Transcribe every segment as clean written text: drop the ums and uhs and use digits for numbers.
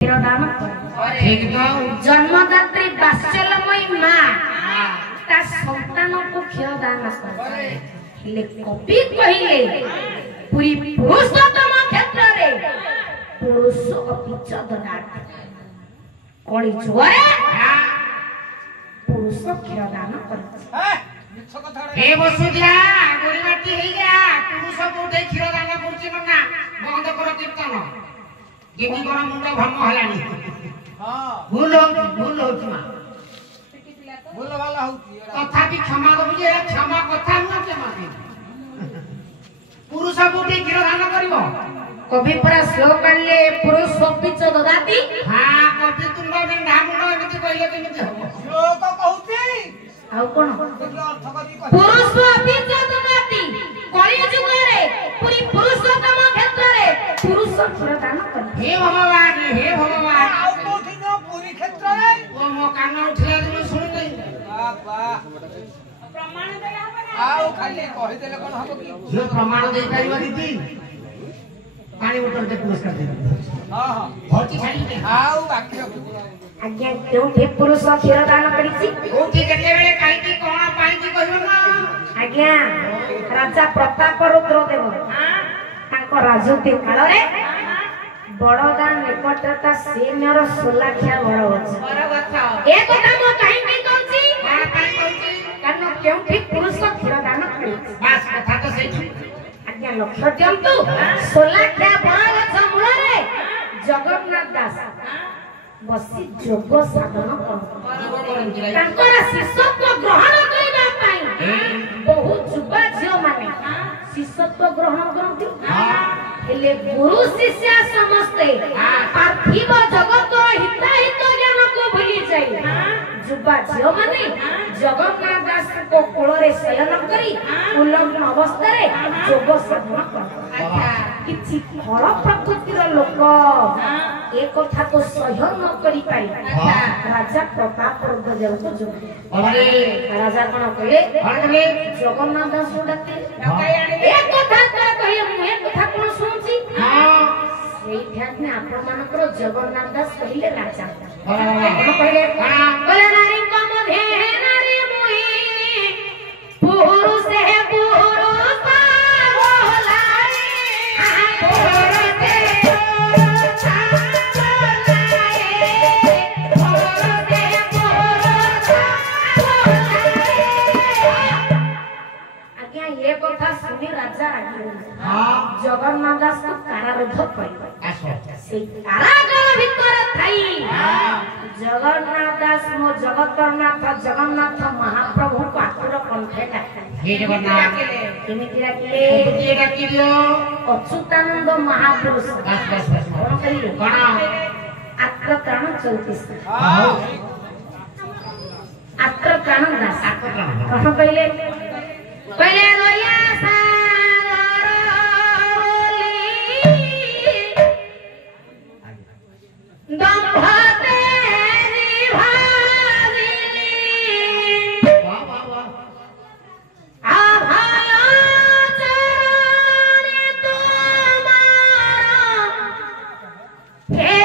दान ठीक तो जन्मदात्री बात्सल्यमयी मां ता संतान को क्षीर दान करे ले कवि कहिले पूरी पुरुषोत्तम क्षेत्र रे पुरुष अपिच ददाति कोली जुआरे पुरुष क्षीर दान करे ए बसुदिया गोरीमाटी हे गया पुरुष कोठे क्षीर दान करछि ना बंद कर कीर्तन केनी कोन मुंडा भ्रम हलानी हां भूल होची मा भूल वाला होची तथापि क्षमा दबु जे क्षमा कथा न क्षमा दे पुरुष कोठे क्षीर दान करिवो कवि परा श्लोक काढले पुरुष अपिच ददाति हां कवि तुंड बेंढा मुंड एमिति कहिले केमिति हो श्लोक कहूती आउ कोन पुरुष अपिच ददाति कलि जुग रे पूरी पुरुषोत्तम क्षेत्र रे पुरुष क्षीर दान करे हे भगवान आउ कोठी न पूरी क्षेत्र रे ओ मो कान उठिला दिन सुनि नै वाह प्रमाण दे हबना आउ खाली कहि देले कोन हबो की जो प्रमाण दे परिवा दीदी पानी बोतल दे पुरस्कार दे हां हां भर्ती छाडी दे आउ बाकी आज्ञा केउठे पुरुष क्षीर दान करिछि कोठी केते बेले काईकी कोन पाईकी कहियो ना आज्ञा राजा प्रताप रुद्र देव ताको राजती काल रे बड़गां निकटता सैन्यर 16 बड़ अछि ए कथा मो काईकी कहछि काई कहछि कारण केउठे पुरुष क्षीर दान करिछि बास कथा तो सेठी आज्ञा लक्ष्य दियंतु 16 बड़ गछ मूल रे जगन्नाथ दास बसी जोग साधन करते तांकर शिष्यत्व ग्रहण करिबा पई बहुत युवा झियो माने शिष्यत्व ग्रहण करନ୍ତି हेले गुरु शिष्य समस्ते पार्थिव जगत हिताहित ज्ञान को भूली जाई युवा झियो माने जगन्नाथ दास को कोल रे शयन करी उल्लंघन अवस्था रे जोग साधन करते किछि फल प्रकृतिर लोक ए कथा को सहन न करि पाई राजा प्रताप रुद्र देव को जोग अरे राजा कोन कहले जगन्नाथ दास डाके ए कथा का कहले मु ए कथा कोन सुनछि हां सेई ध्यान में आपण मानकर जगन्नाथ दास कहले राजा कोन कहले नारी को मधे नारी मुई पुरुष है पुरुष बोलाई कथा सुनी राजा जगन्नाथ दास को कारारुद्ध करिबा से कारागार भीतर थाई जगन्नाथ दास मो जगतनाथ जगन्नाथ महाप्रभु को आतुर कंठे डाकले हे जगन्नाथ केमिति डाकले केमिति डाकिलियो अच्युतानंद महापुरुष बस कोन करियो कोन आक्रत्राण 34 आक्रत्राण दास कोन कहले पहले लोया सागर बोली दंभ तेरी भागिनी वाह वाह वाह आभाय चरणी तुम्हारा हे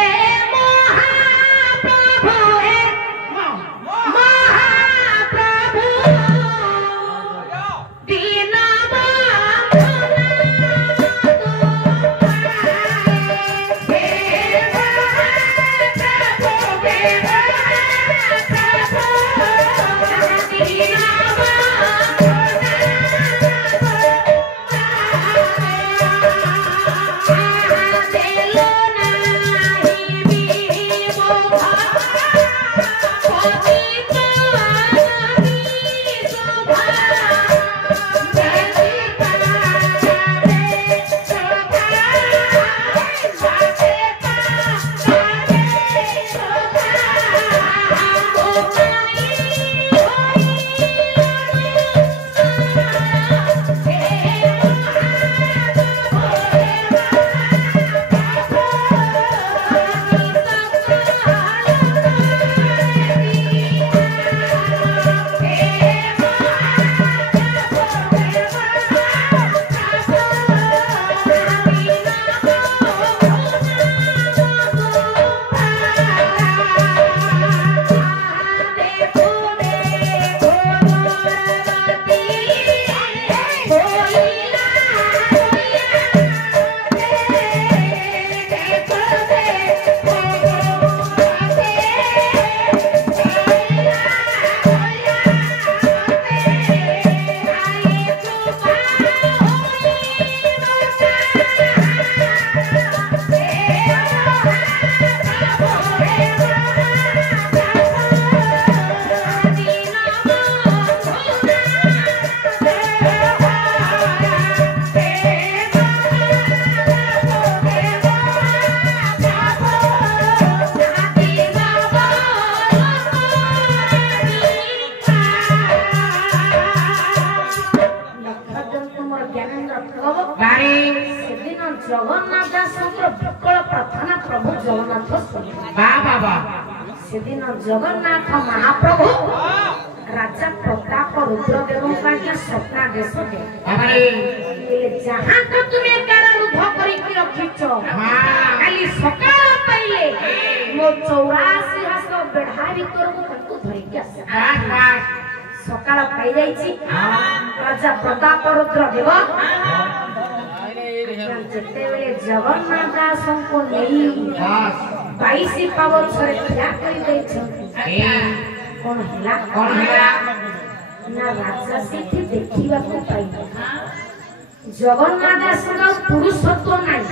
महाप्रभु हे महाप्रभु बाबा से दिन जगन्नाथ महाप्रभु राजा प्रताप रुद्रदेव का स्वप्न देश जहाँ तो तुम्हें कारारूढ़ करके रखिछ खाली सकाळ पाइले मो 84 हास बेढ़ा भीतर को धरिक सकाळ पाई जाइछि राजा प्रताप रुद्रदेव जेते बेले जगन्नाथ दास को नहीं 22 पावर छरे क्या कर दैछ कौन हैला ना राजा सेठी देखिबा को पाइले जगन्नाथ दास का पुरुषत्व नहीं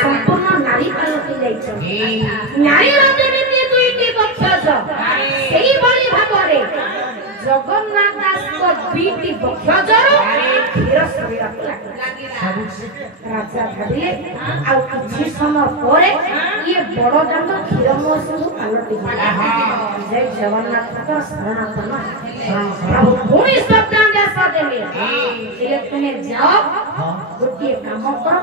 संपूर्ण नारी पालटी जाइछ नारी राजनीति दुईटी पक्ष सेही बली भागरे जगन्नाथ दास को बीटी पक्ष क्षीर शरीर राजा भाविले आ किछि समय परे ये बड़ दांड क्षीर मौसम पालटी जय जगन्नाथ का शरणापन्न प्रभु पुणी शब्द देश देले इले तुमे जाओ गोटे काम कर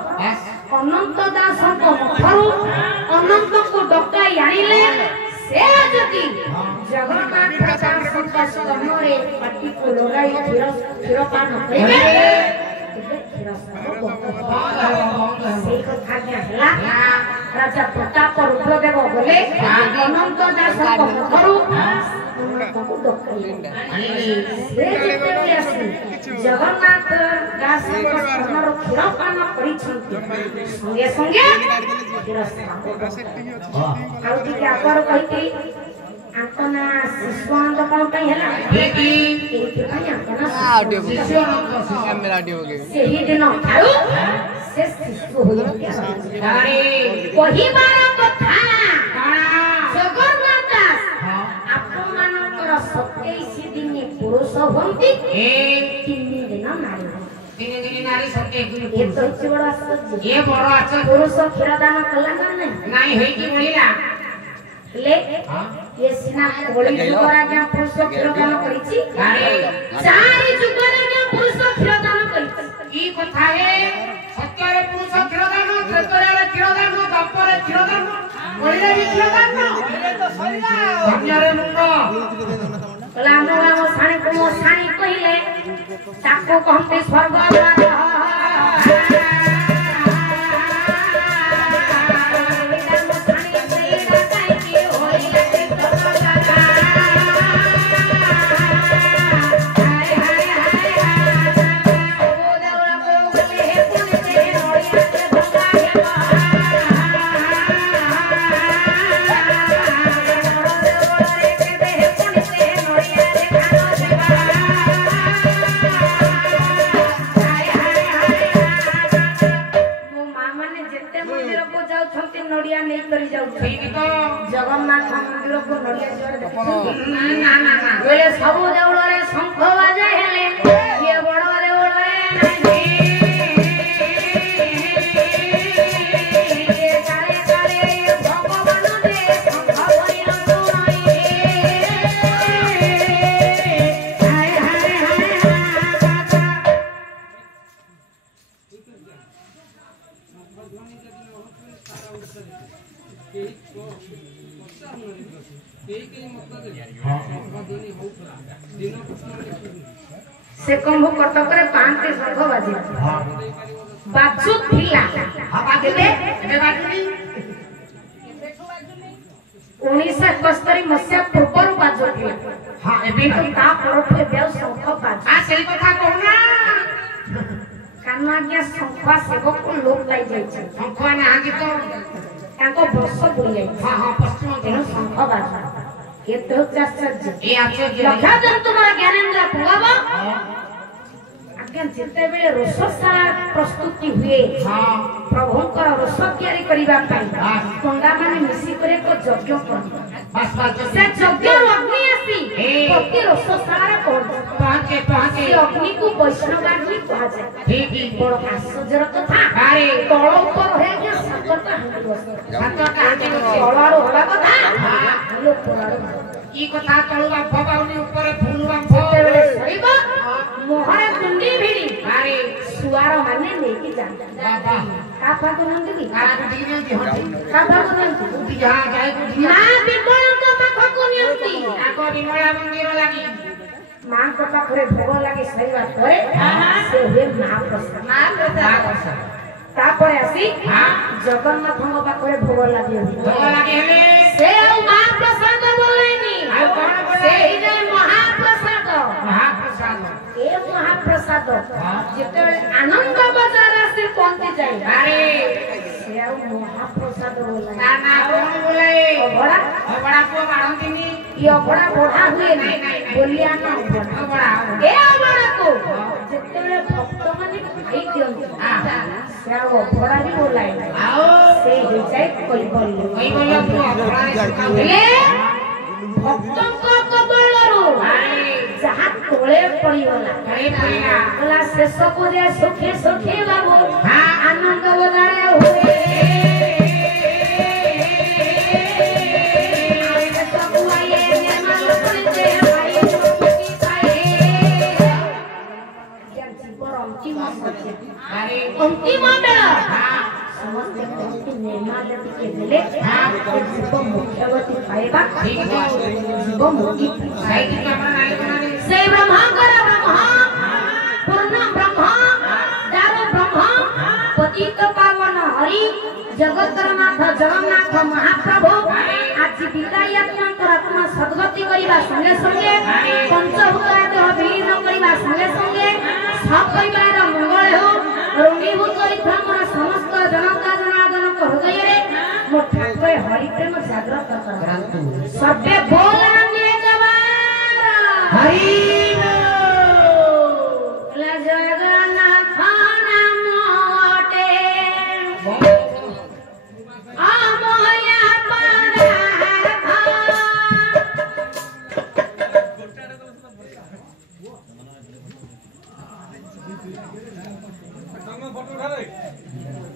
अनंत दास को मुखरु अनंत को डकाई आनिले से जति जगन्नाथ दास का स्तमरे पट्टी को लगाई क्षीर पान करिबे राजा प्रताप रुद्रदेव बोले अनंत दास को मुखरु जगन्नाथ दास क्षीर पान संगे संगे आंतना शिशुआंत कौन पे हैला सेही दिन थारु से शिशु हो कहिबार कथा जगन्नाथ दास आपन मानकर 27 दिन पुरुष होंती 3 दिन नारी 27 दिन ये तो बड़ा आश्चर्य ये बड़ा आश्चर्य पुरुष क्षीरदान कला नहीं होई कि बोलिला ले ये सिना कोली जुगर आज्ञा पुरुष क्षीरदान करिछि चारि जुगर आज्ञा पुरुष क्षीरदान करिछि ई कथा है सत्य रे पुरुष क्षीरदान त्रेतय रे क्षीरदान बापर रे क्षीरदान कोइले भी क्षीरदान ये तो सरिया धन्य रे मुंड लानो लानो साणी को मो साणी कहिले ताको कहते स्वर्ग जगन्नाथ मंदिर को नड़िया ना ना ना बोले सब देउल रे शंख बाजे हेले ये बड़ देउल रे नहीं ये काले काले भगवान दे शंख भरी रसुनाई हाय हाय से कंभ कटक रे 5 शंख बाजे बाजू थिला केबे बाजूनी 1971 मसिया पूर्व बाजू थिला हां एबे तो ता परफे बेल शंख बाजे आ सेई कथा कहना कान्हा के शंख सेवक को लोक लाई जाय छै शंख ना आगे तो ताको बस बोल जाय हां हां पश्चिम दिन शंख बाजे ये तो आश्चर्य ये आश्चर्य लखा जन तुम्हारा ज्ञानेंद्र पुगावा आज्ञा जेते बेले रोषसारा प्रस्तुति हुए हां प्रभुंकर रोष तयारी करिबा पाई पंडा माने मिसी करे को यज्ञ कर बस से यज्ञ अग्नि आसी प्रति रोषसारा पहुंचे अग्नि को वैष्णवाग्नि कहा जाय ठीक बड़ आश्चर्य कथा अरे तळ ऊपर हे के सातटा हांडी तळारो होला कथा हां ई कथा तळुवा भगाउनी ऊपर फुलवा फतेबेले सरीबा मोहरे कुंडी भिड़ी अरे सुवार माने नेकी जान बाबा का को नहीं दी काला को दी नहीं होती काला को नहीं उठी जा जाए को दी ना विमल को पाखो को नहीं आको विमला मंदिर लागी मां को पाखरे भोग लागी सहीवा करे से हे महाप्रसाद तापरे आसी जगन्नाथ को पाखरे भोग लागी हेले से महाप्रसाद बोलेनी आ कोन बोले से ही महाप्रसाद ए महाप्रसाद जेते आनंद बाजार से पहुंचे जाए अरे से महाप्रसाद बोला ना ना कोन बोले बड़ा को मानंतिनी ये बड़ा बड़ा हुए नहीं बोलिया ना बड़ा ए बड़ा को जेते भक्त माने खाई दियन से बड़ा भी बोला आओ से ही जाए कोई बोल तू बड़ा भक्त को कबलरो जहाँ तोले पड़ी वाला शेष को जे सुखे सुखे बाबू आनंद बजारे हुए अंतिम बेला समस्त निर्माण के दिले जीव मुख्यवती पाएगा जीव मुक्ति से ब्रह्मांकर ब्रह्मा पूर्ण ब्रह्मा दारू ब्रह्मा पतित पावन हरि जगतनाथ जगन्नाथ महाप्रभु आज विदायत्मकर आत्मा सद्गति करिबा संगे संगे पंचभूत देह विलीन करिबा संगे संगे सब परिवार मंगल हो रंगीभूत करिथा मोर समस्त जनता जनार्दन हृदय रे मो ठाकुर हरि प्रेम जागृत करंतु सबे बोल एक बार हरि बोल जगन्नाथ नाम ओटे आमया पारा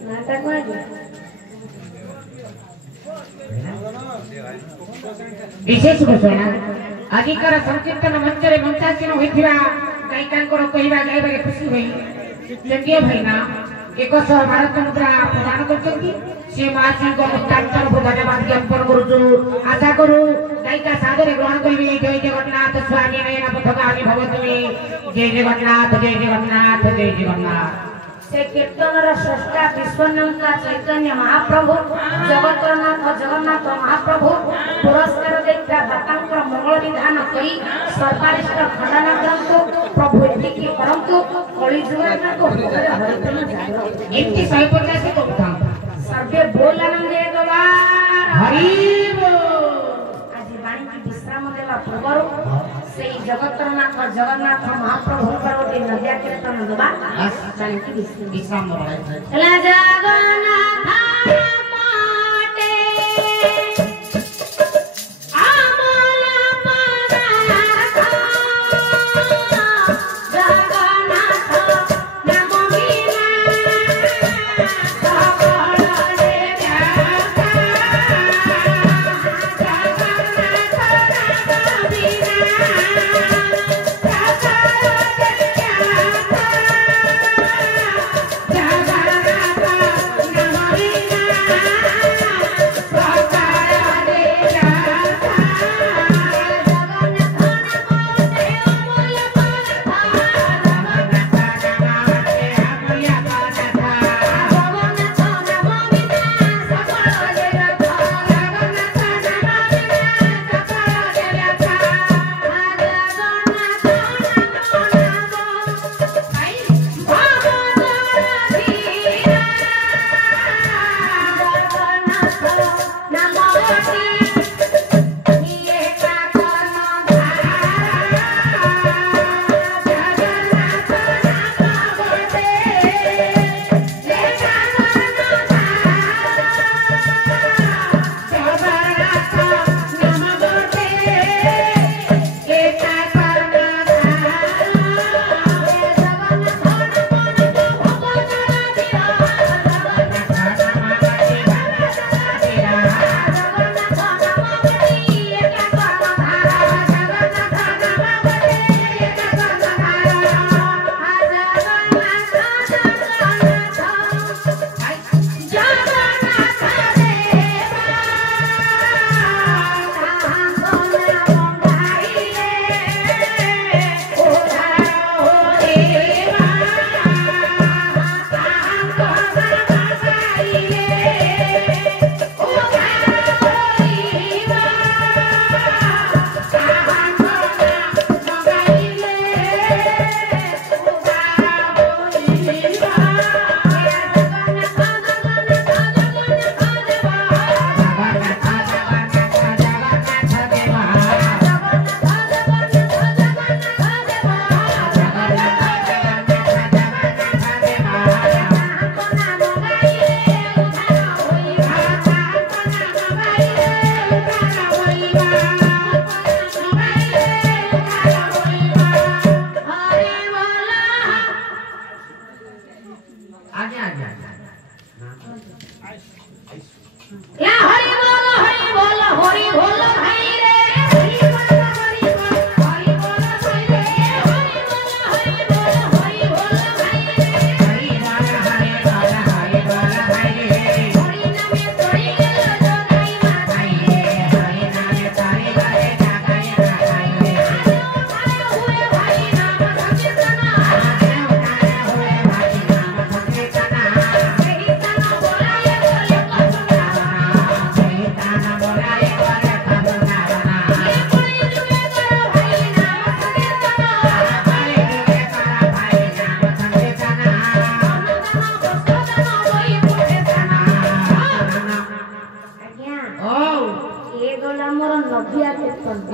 नाटक विशेष घोषणा अधिकार संकीर्तन मंचरे मंचासीन होइथिबा गायिकांकर कहिबा गायबा के खुशी होई चंदिया भाईना 100 भारत मुद्रा प्रदान करछथि से मासी को मुक्तांतर धन्यवाद ज्ञापन करूछु आशा करू गायिका सादरे ग्रहण करिबे जय जगन्नाथ स्वामी नयन पथगामी भवतुमे जय जगन्नाथ जय जगन्नाथ जय जगन्नाथ से कीर्तन स्रष्टा विश्वनाथ चैतन्य महाप्रभु जगतनाथ जगन्नाथ महाप्रभु पुरस्कार देखा बातांकर मंगल विधान करी सर्वारिष्ट खंडन करंतु प्रभु एतिकी करंतु कली जुगना को हरितन जागृत एति 150 को उठाम सर्वे बोल आनंद एकबार हरि बोल आज वाणी की विश्राम देला पूर्वरु से जगतनाथ जगन्नाथ महाप्रभु करते नदिया कीर्तन दबा जानि की विश्राम दबा जगन्नाथ माटे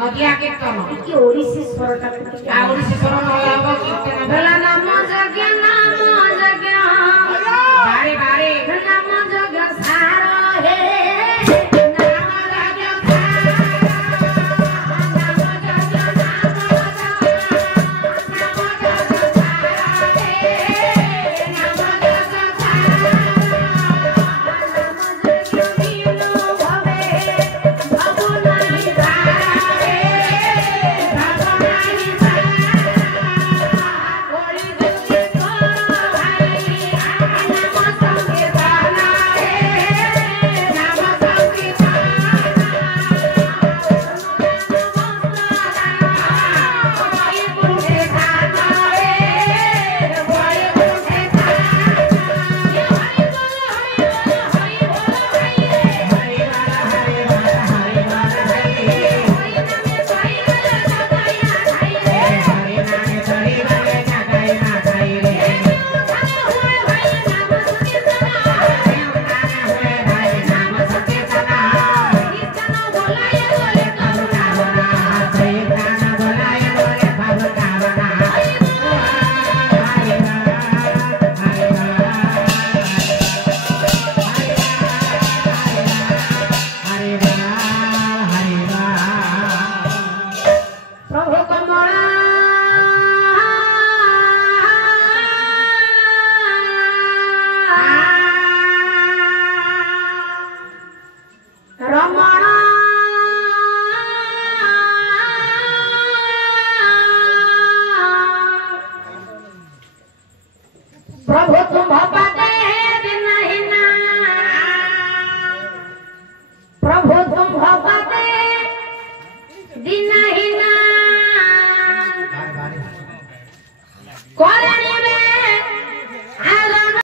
नदिया कीर्तन कि ओडिसी स्वरटा ओडिसी स्वर न हबो कीर्तन बेला नाम